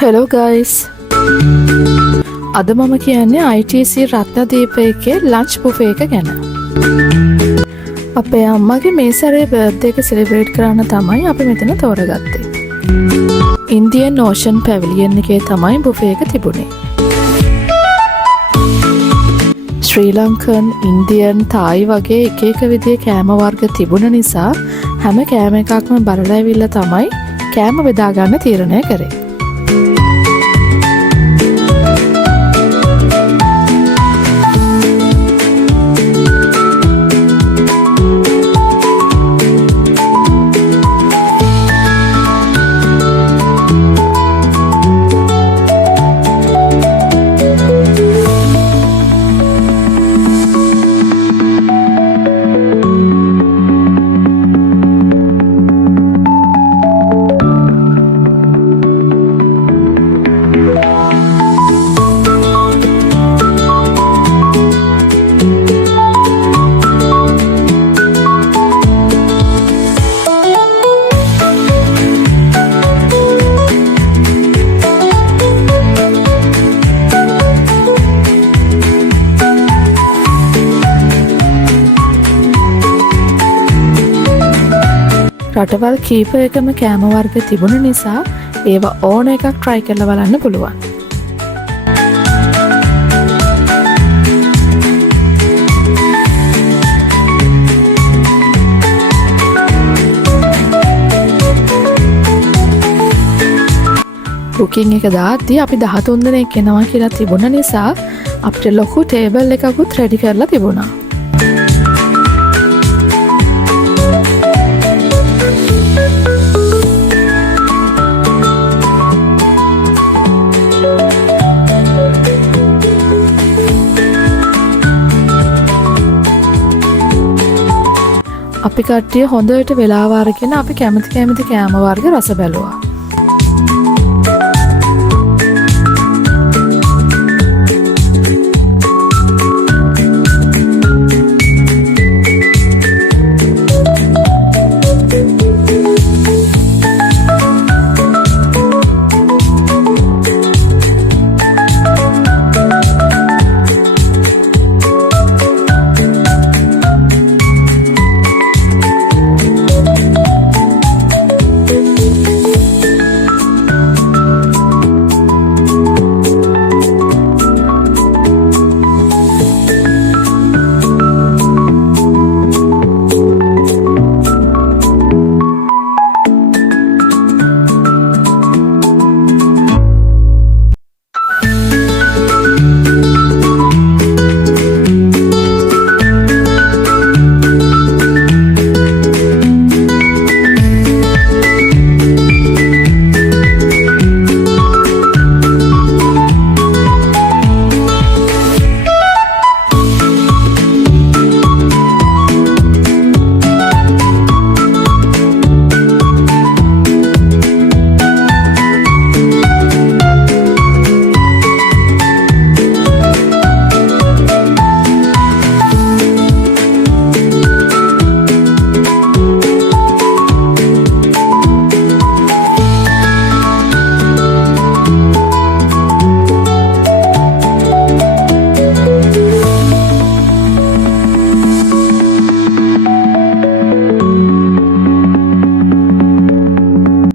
Hello guys. අද මම කියන්නේ ITC රත්නදීප එකේ ලන්ච් බුෆේ එක ගැන. අපේ අම්මගේ මේ සැරේ බර්ත්ඩේ එක සෙලිබ්‍රේට් කරන්න තමයි අපි මෙතන තෝරගත්තේ. Indian Ocean Pavilion එකේ තමයි බුෆේ එක තිබුණේ. ශ්‍රී ලංකන්, ඉන්දියන්, තායි වගේ එක එක විදිහේ කෑම වර්ග තිබුණ නිසා හැම කෑම එකක්ම බලලා ඇවිල්ලා තමයි කෑම බෙදා ගන්න තීරණය කරේ. රටවල් කීපයකම කෑම වර්ග තිබුණ නිසා ඒවා ඕන එකක් try කරලා බලන්න පුළුවන්. බුකින් එක දාද්දී අපි 13 දෙනෙක් එනවා කියලා තිබුණ නිසා අපිට ලොකු ටේබල් එකකුත් රෙඩි කරලා තිබුණා. අපි කට්ටිය හොඳට වෙලාව අරගෙන අපි කැමති කෑම වර්ග රස බැලුවා.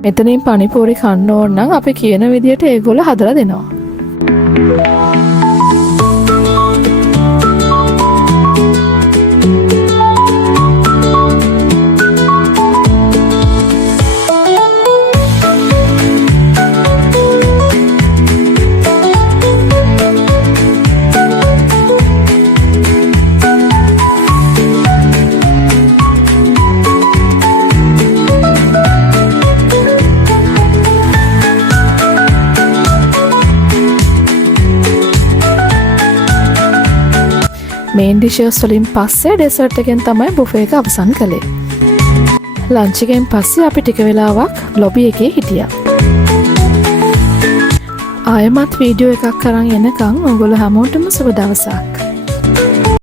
මෙතනින් පනිපූරි කන්න ඕන නම් අපි කියන විදියට ඒගොල්ලෝ හදලා දෙනවා. මේන් ඩිෂස් වලින් පස්සේ ඩෙසර්ට් එකෙන් තමයි බුෆේ එක අවසන් කළේ. ලන්ච් එකෙන් පස්සේ අපි ටික වෙලාවක් ලොබි එකේ හිටියා. ආයෙමත් වීඩියෝ එකක් කරන් එනකන් ඔයගොල්ලෝ හැමෝටම සුබ දවසක්.